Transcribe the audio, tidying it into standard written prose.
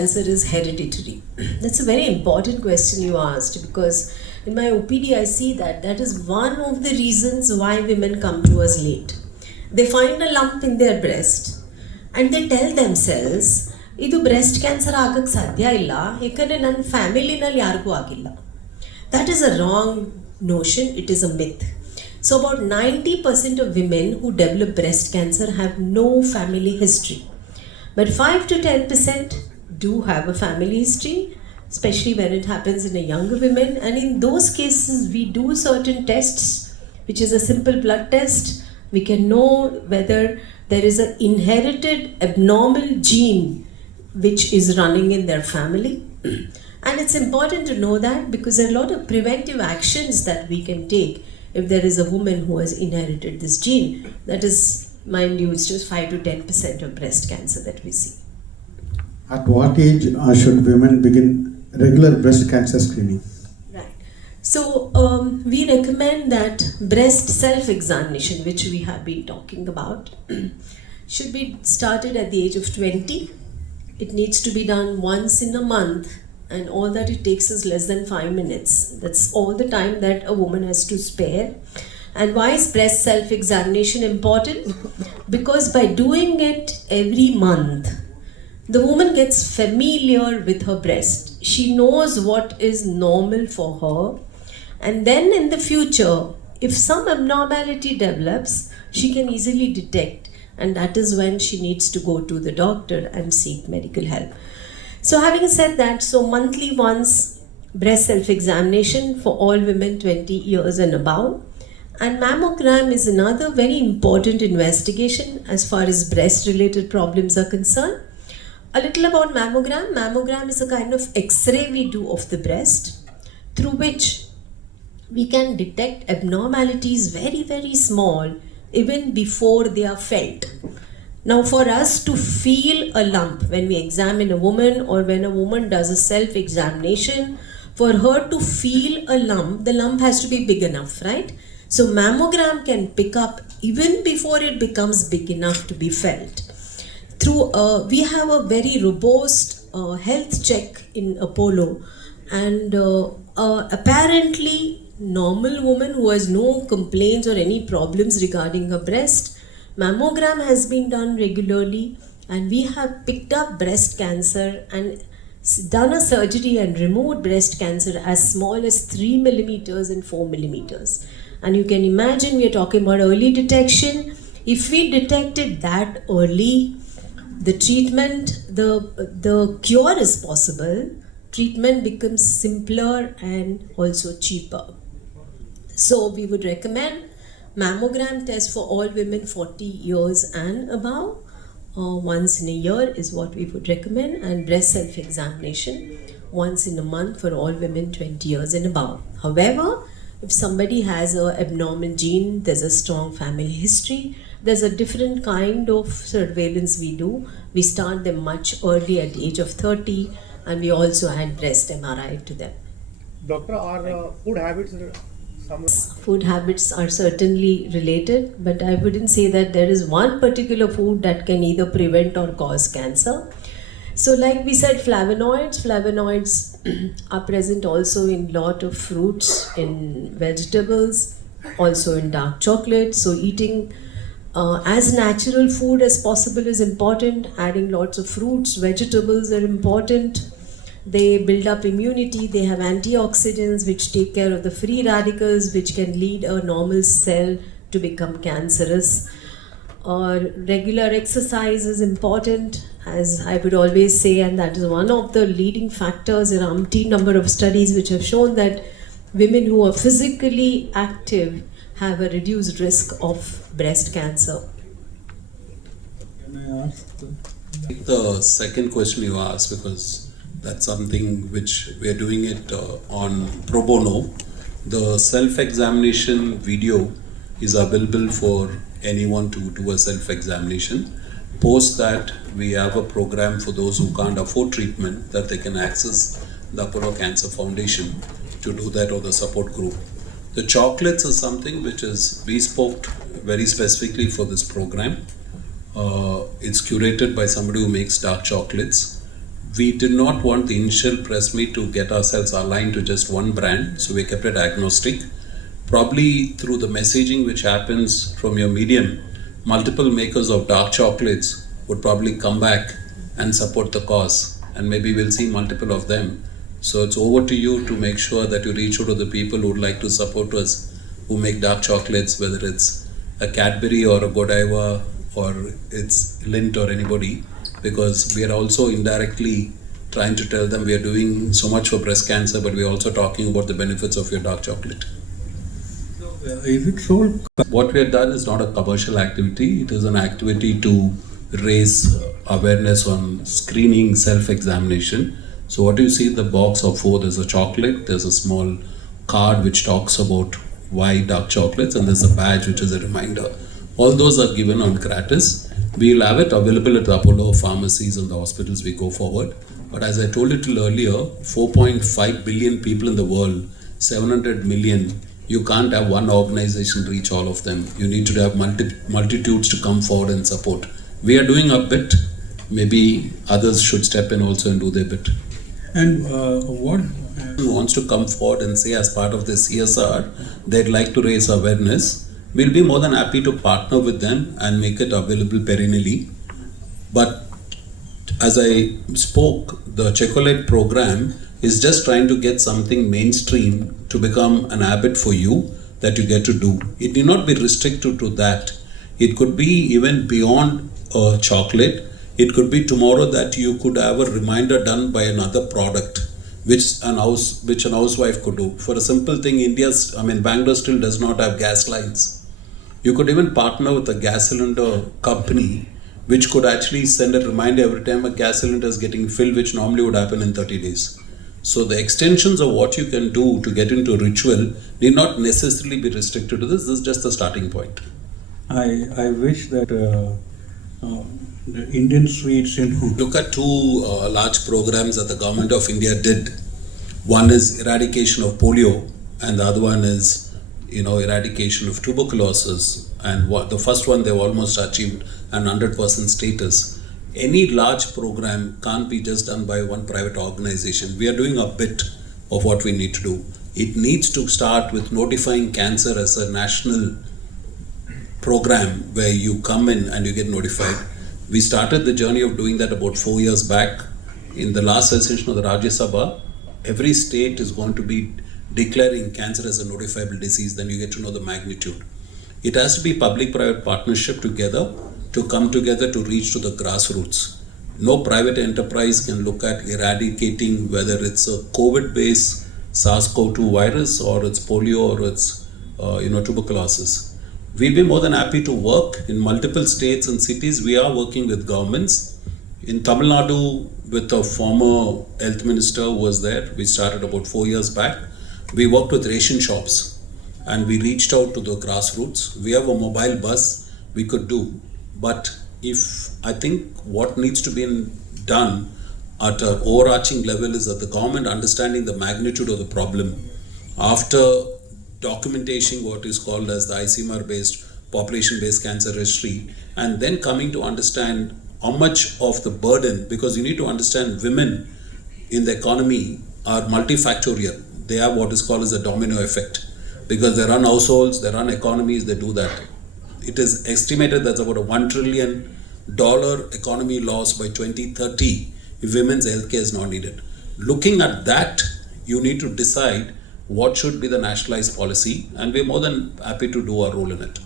cancer is hereditary? That's a very important question you asked, because in my OPD I see that is one of the reasons why women come to us late. They find a lump in their breast and they tell themselves, ಇದು breast cancer ಆಗಕ್ಕೆ ಸಾಧ್ಯ ಇಲ್ಲ, ಯಾಕಂದರೆ ನನ್ನ ಫ್ಯಾಮಿಲಿನಲ್ಲಿ ಯಾರಿಗೂ ಆಗಿಲ್ಲ. That is a wrong notion, it is a myth. So about 90% of women who develop breast cancer have no family history. But 5 to 10% do have a family history, especially when it happens in a younger women. And in those cases, we do certain tests, which is a simple blood test. We can know whether there is an inherited abnormal gene which is running in their family. And it's important to know that because there are a lot of preventive actions that we can take if there is a woman who has inherited this gene. That is, mind you, it's just 5 to 10% of breast cancer that we see. At what age should women begin regular breast cancer screening? Right. So we recommend that breast self-examination, which we have been talking about, should be started at the age of 20. It needs to be done once in a month, and all that it takes is less than 5 minutes. That's all the time that a woman has to spare. And why is breast self-examination important? Because by doing it every month, the woman gets familiar with her breast. She knows what is normal for her. And then in the future, if some abnormality develops, she can easily detect. And that is when she needs to go to the doctor and seek medical help. So having said that, so monthly once breast self-examination for all women 20 years and above. And mammogram is another very important investigation as far as breast related problems are concerned. A little about mammogram. Mammogram is a kind of X-ray we do of the breast through which we can detect abnormalities very, very small even before they are felt. Now for us to feel a lump when we examine a woman, or when a woman does a self-examination, for her to feel a lump, the lump has to be big enough, right? So mammogram can pick up even before it becomes big enough to be felt. We have a very robust health check in Apollo, and apparently normal woman who has no complaints or any problems regarding her breast, mammogram has been done regularly, and we have picked up breast cancer and done a surgery and removed breast cancer as small as 3 millimeters and 4 millimeters. And you can imagine we are talking about early detection. If we detected that early, the treatment, the cure is possible. Treatment becomes simpler and also cheaper. So we would recommend mammogram test for all women 40 years and above. Once in a year is what we would recommend, and breast self-examination once in a month for all women 20 years and above. However, if somebody has an abnormal gene, there's a strong family history, there's a different kind of surveillance we do. We start them much early at the age of 30, and we also add breast MRI to them. Doctor, our food habits Food habits are certainly related, but I wouldn't say that there is one particular food that can either prevent or cause cancer. So like we said, flavonoids are present also in lot of fruits, in vegetables, also in dark chocolate. So eating as natural food as possible is important. Adding lots of fruits, vegetables are important. They build up immunity, they have antioxidants which take care of the free radicals which can lead a normal cell to become cancerous. Regular exercise is important, as I would always say, and that is one of the leading factors. There are umpteen number of studies which have shown that women who are physically active have a reduced risk of breast cancer. Can I ask? The second question you asked, because that's something which we are doing it on pro bono. The self-examination video is available for anyone to do a self-examination. Post that, we have a program for those who can't afford treatment, that they can access the Apollo Cancer Foundation to do that, or the support group. The chocolates is something which is bespoke very specifically for this program. It's curated by somebody who makes dark chocolates. we did not want the initial press meet to get ourselves aligned to just one brand, so we kept it agnostic. Probably through the messaging which happens from your medium, multiple makers of dark chocolates would probably come back and support the cause, and maybe we'll see multiple of them. So it's over to you to make sure that you reach out to the people who would like to support us, who make dark chocolates, whether it's a Cadbury or a Godiva or it's Lindt or anybody, because we are also indirectly trying to tell them we are doing so much for breast cancer, but we are also talking about the benefits of your dark chocolate. Is it sold? What we have done is not a commercial activity, it is an activity to raise awareness on screening, self-examination. So what you see in the box of 4, there's a chocolate, there's a small card which talks about why dark chocolates, and there's a badge which is a reminder. All those are given on gratis. We'll have it available at the Apollo pharmacies and the hospitals we go forward. But as I told you earlier, 4.5 billion people in the world, 700 million, you can't have one organization reach all of them. You need to have multitudes to come forward and support. We are doing our bit. Maybe others should step in also and do their bit. And what? Who wants to come forward and say as part of this CSR, they'd like to raise awareness, we'll be more than happy to partner with them and make it available perennially. But as I spoke, the chocolate program is just trying to get something mainstream to become an habit for you that you get to do. It need not be restricted to that. It could be even beyond chocolate. It could be tomorrow that you could have a reminder done by another product, which an housewife could do. For a simple thing, Bangalore still does not have gas lines. You could even partner with a gas cylinder company, which could actually send a reminder every time a gas cylinder is getting filled, which normally would happen in 30 days. So the extensions of what you can do to get into ritual need not necessarily be restricted to this. This is just the starting point. I wish that the Indian streets, Look at 2 large programs that the government of India did. One is eradication of polio, and the other one is, eradication of tuberculosis. And the first one, they've almost achieved an 100% status. Any large program can't be just done by one private organization. We are doing a bit of what we need to do. It needs to start with notifying cancer as a national program where you come in and you get notified. We started the journey of doing that about 4 years back. In the last session of the Rajya Sabha, every state is going to be declaring cancer as a notifiable disease, then you get to know the magnitude. It has to be public-private partnership together to come together to reach to the grassroots. No private enterprise can look at eradicating whether it's a COVID-based SARS-CoV-2 virus or it's polio or it's tuberculosis. We'll be more than happy to work in multiple states and cities. We are working with governments. In Tamil Nadu, with a former health minister who was there, we started about 4 years back. We worked with ration shops and we reached out to the grassroots. We have a mobile bus we could do. But I think what needs to be done at an overarching level is that the government understanding the magnitude of the problem. After documentation, what is called as the ICMR-based, population-based cancer registry, and then coming to understand how much of the burden, because you need to understand women in the economy are multifactorial. They have what is called as a domino effect, because they run households, they run economies, they do that. It is estimated that's about a $1 trillion economy loss by 2030 if women's healthcare is not needed. Looking at that, you need to decide what should be the nationalized policy, and we're more than happy to do our role in it.